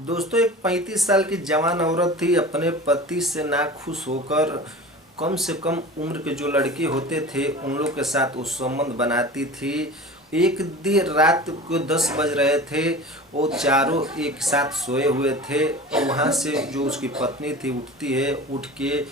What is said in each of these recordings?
दोस्तों, एक 35 साल की जवान औरत थी। अपने पति से नाखुश होकर कम से कम उम्र के जो लड़के होते थे उन लोग के साथ वो संबंध बनाती थी। एक देर रात को 10 बज रहे थे। वो चारों एक साथ सोए हुए थे और वहाँ से जो उसकी पत्नी थी उठती है। उठ के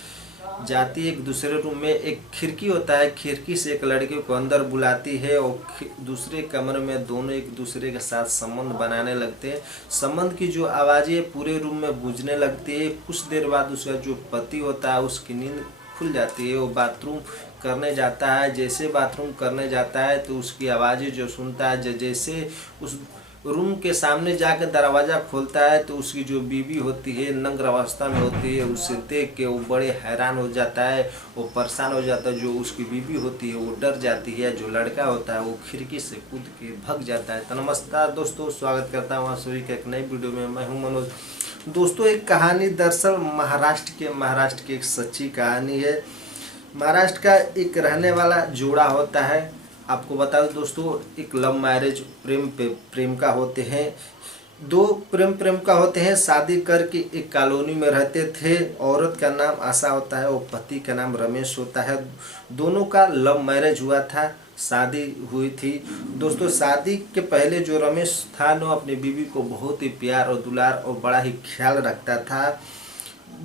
जाती है एक दूसरे रूम में। एक खिड़की होता है, खिड़की से एक लड़के को अंदर बुलाती है और दूसरे कमरे में दोनों एक दूसरे के साथ संबंध बनाने लगते हैं। संबंध की जो आवाज़ें पूरे रूम में गूंजने लगती है। कुछ देर बाद उसका जो पति होता है उसकी नींद खुल जाती है। वो बाथरूम करने जाता है। जैसे बाथरूम करने जाता है तो उसकी आवाज़ें जो सुनता है, जैसे उस रूम के सामने जाकर दरवाज़ा खोलता है तो उसकी जो बीवी होती है नग्न अवस्था में होती है। उसे देख के वो बड़े हैरान हो जाता है, वो परेशान हो जाता है। जो उसकी बीवी होती है वो डर जाती है। जो लड़का होता है वो खिड़की से कूद के भाग जाता है। तो नमस्कार दोस्तों, स्वागत करता हूँ आप सभी के एक नई वीडियो में। मैं हूँ मनोज। दोस्तों, एक कहानी दरअसल महाराष्ट्र की एक सच्ची कहानी है। महाराष्ट्र का एक रहने वाला जोड़ा होता है। आपको बता दूं दोस्तों, एक लव मैरिज प्रेम का होते हैं। दो प्रेम का होते हैं। शादी करके एक कॉलोनी में रहते थे। औरत का नाम आशा होता है और पति का नाम रमेश होता है। दोनों का लव मैरिज हुआ था, शादी हुई थी। दोस्तों, शादी के पहले जो रमेश था वो अपनी बीवी को बहुत ही प्यार और दुलार और बड़ा ही ख्याल रखता था।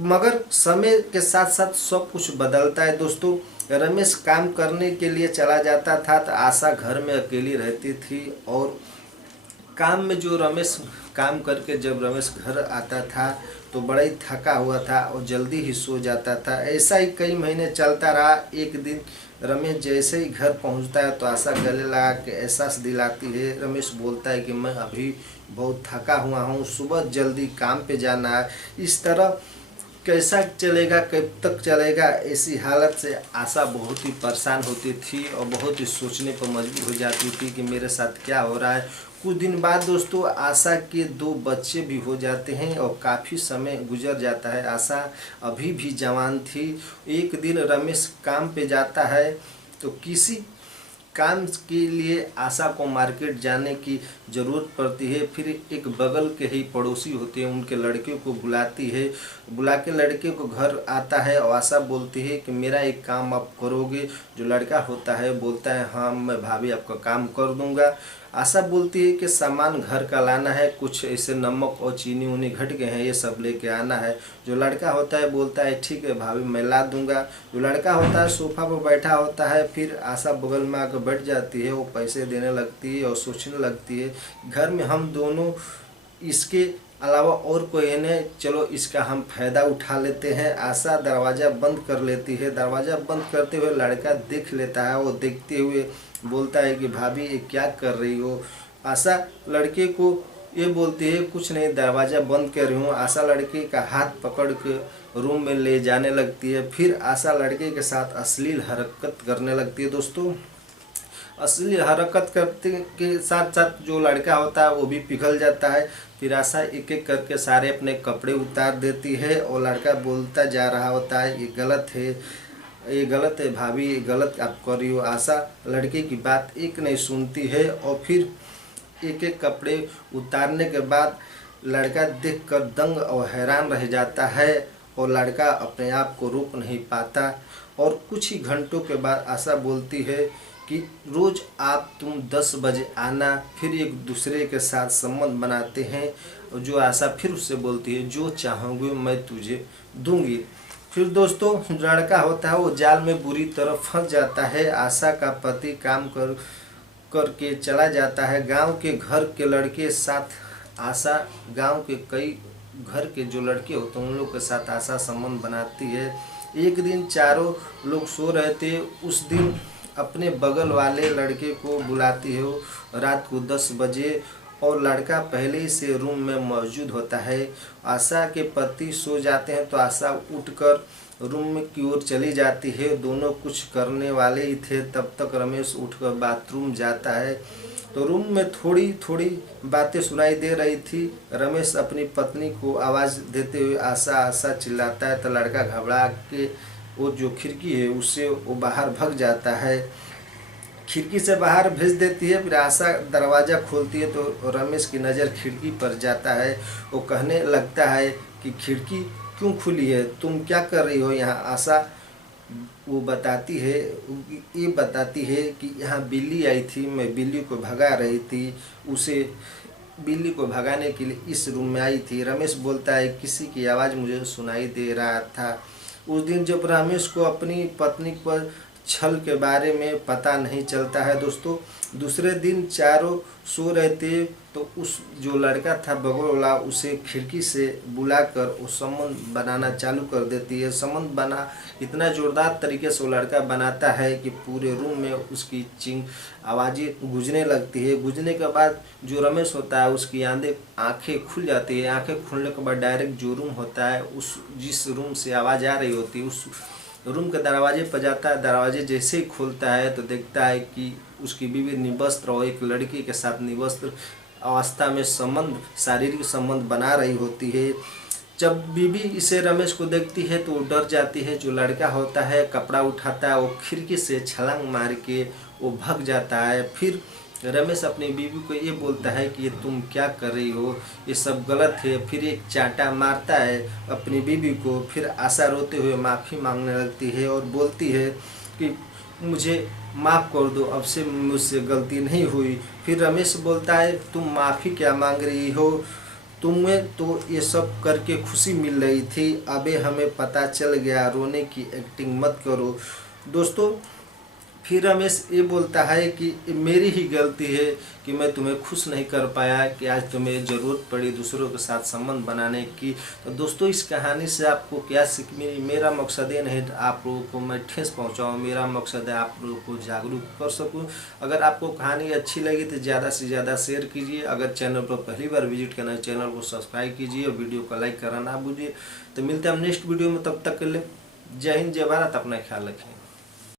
मगर समय के साथ साथ सब कुछ बदलता है। दोस्तों, रमेश काम करने के लिए चला जाता था तो आशा घर में अकेली रहती थी। और काम में जो रमेश काम करके जब रमेश घर आता था तो बड़ा ही थका हुआ था और जल्दी ही सो जाता था। ऐसा ही कई महीने चलता रहा। एक दिन रमेश जैसे ही घर पहुंचता है तो आशा गले लगा के एहसास दिलाती है। रमेश बोलता है कि मैं अभी बहुत थका हुआ हूँ, सुबह जल्दी काम पे जाना है। इस तरह कैसा चलेगा, कब तक चलेगा, ऐसी हालत से आशा बहुत ही परेशान होती थी और बहुत ही सोचने पर मजबूर हो जाती थी कि मेरे साथ क्या हो रहा है। कुछ दिन बाद दोस्तों आशा के 2 बच्चे भी हो जाते हैं और काफ़ी समय गुजर जाता है। आशा अभी भी जवान थी। एक दिन रमेश काम पे जाता है तो किसी काम के लिए आशा को मार्केट जाने की ज़रूरत पड़ती है। फिर एक बगल के ही पड़ोसी होते हैं, उनके लड़के को बुलाती है। बुला के लड़के को घर आता है और आशा बोलती है कि मेरा एक काम आप करोगे। जो लड़का होता है बोलता है हाँ मैं भाभी आपका काम कर दूंगा। आशा बोलती है कि सामान घर का लाना है, कुछ ऐसे नमक और चीनी उनी घट गए हैं, ये सब लेके आना है। जो लड़का होता है बोलता है ठीक है भाभी मैं ला दूंगा। जो लड़का होता है सोफा पर बैठा होता है। फिर आशा बगल में आकर बैठ जाती है। वो पैसे देने लगती है और सोचने लगती है घर में हम दोनों, इसके अलावा और कोई नहीं, चलो इसका हम फ़ायदा उठा लेते हैं। आशा दरवाज़ा बंद कर लेती है। दरवाज़ा बंद करते हुए लड़का देख लेता है। वो देखते हुए बोलता है कि भाभी ये क्या कर रही हो। आशा लड़के को ये बोलती है कुछ नहीं, दरवाज़ा बंद कर रही हूँ। आशा लड़के का हाथ पकड़ के रूम में ले जाने लगती है। फिर आशा लड़के के साथ अश्लील हरकत करने लगती है। दोस्तों, असली हरकत करते के साथ साथ जो लड़का होता है वो भी पिघल जाता है। फिर आशा एक एक करके सारे अपने कपड़े उतार देती है और लड़का बोलता जा रहा होता है ये गलत है, ये गलत है भाभी, ये गलत आप कर रही हो। आशा लड़के की बात एक नहीं सुनती है और फिर एक एक कपड़े उतारने के बाद लड़का देखकर दंग और हैरान रह जाता है और लड़का अपने आप को रोक नहीं पाता। और कुछ ही घंटों के बाद आशा बोलती है कि रोज़ तुम 10 बजे आना। फिर एक दूसरे के साथ संबंध बनाते हैं। और जो आशा फिर उससे बोलती है जो चाहोगे मैं तुझे दूंगी। फिर दोस्तों लड़का होता है वो जाल में बुरी तरह फंस जाता है। आशा का पति काम करके चला जाता है। गांव के घर के लड़के साथ आशा, गांव के कई घर के जो लड़के होते हैं उन लोग के साथ आशा संबंध बनाती है। एक दिन चारों लोग सो रहे थे। उस दिन अपने बगल वाले लड़के को बुलाती है रात को 10 बजे और लड़का पहले ही से रूम में मौजूद होता है। आशा के पति सो जाते हैं तो आशा उठकर रूम की ओर चली जाती है। दोनों कुछ करने वाले ही थे तब तक रमेश उठकर बाथरूम जाता है। तो रूम में थोड़ी थोड़ी बातें सुनाई दे रही थी। रमेश अपनी पत्नी को आवाज़ देते हुए आशा आशा चिल्लाता है तो लड़का घबरा के वो जो खिड़की है उससे वो बाहर भाग जाता है। खिड़की से बाहर भेज देती है। फिर आशा दरवाज़ा खोलती है तो रमेश की नज़र खिड़की पर जाता है। वो कहने लगता है कि खिड़की क्यों खुली है, तुम क्या कर रही हो यहाँ। आशा वो बताती है, ये बताती है कि यहाँ बिल्ली आई थी, मैं बिल्ली को भगा रही थी, उसे बिल्ली को भगाने के लिए इस रूम में आई थी। रमेश बोलता है किसी की आवाज़ मुझे सुनाई दे रहा था। उस दिन जब रमेश को अपनी पत्नी पर छल के बारे में पता नहीं चलता है दोस्तों, दूसरे दिन चारों सो रहे थे तो उस जो लड़का था बगल वाला उसे खिड़की से बुलाकर वो संबंध बनाना चालू कर देती है। संबंध बना इतना जोरदार तरीके से वो लड़का बनाता है कि पूरे रूम में उसकी चिंग आवाज़ें गूंजने लगती है। गूंजने के बाद जो रमेश होता है उसकी आंखें खुल जाती है। आंखें खुलने के बाद डायरेक्ट जो रूम होता है उस जिस रूम से आवाज़ आ रही होती है उस रूम के दरवाजे पर जाता है। दरवाजे जैसे ही खोलता है तो देखता है कि उसकी बीवी निवस्त्र और एक लड़की के साथ निवस्त्र अवस्था में संबंध, शारीरिक संबंध बना रही होती है। जब बीवी इसे रमेश को देखती है तो वो डर जाती है। जो लड़का होता है कपड़ा उठाता है, वो खिड़की से छलांग मार के वो भाग जाता है। फिर रमेश अपनी बीवी को ये बोलता है कि ये तुम क्या कर रही हो, ये सब गलत है। फिर एक चांटा मारता है अपनी बीवी को। फिर आशा रोते हुए माफ़ी मांगने लगती है और बोलती है कि मुझे माफ़ कर दो, अब से मुझसे गलती नहीं हुई। फिर रमेश बोलता है तुम माफ़ी क्या मांग रही हो, तुम्हें तो ये सब करके खुशी मिल रही थी, अबे हमें पता चल गया, रोने की एक्टिंग मत करो। दोस्तों फिर रमेश ये बोलता है कि मेरी ही गलती है कि मैं तुम्हें खुश नहीं कर पाया, कि आज तुम्हें ज़रूरत पड़ी दूसरों के साथ संबंध बनाने की। तो दोस्तों इस कहानी से आपको क्या सीख मिली, मेरा मकसद ये नहीं आप लोगों को मैं ठेस पहुंचाऊं, मेरा मकसद है आप लोगों को जागरूक कर सकूं। अगर आपको कहानी अच्छी लगी तो ज़्यादा से ज़्यादा शेयर कीजिए। अगर चैनल पर पहली बार विजिट करना है चैनल को सब्सक्राइब कीजिए और वीडियो को लाइक करना ना भूलिए। तो मिलते हैं हम नेक्स्ट वीडियो में, तब तक के लिए जय हिंद जय भारत, अपना ख्याल रखें।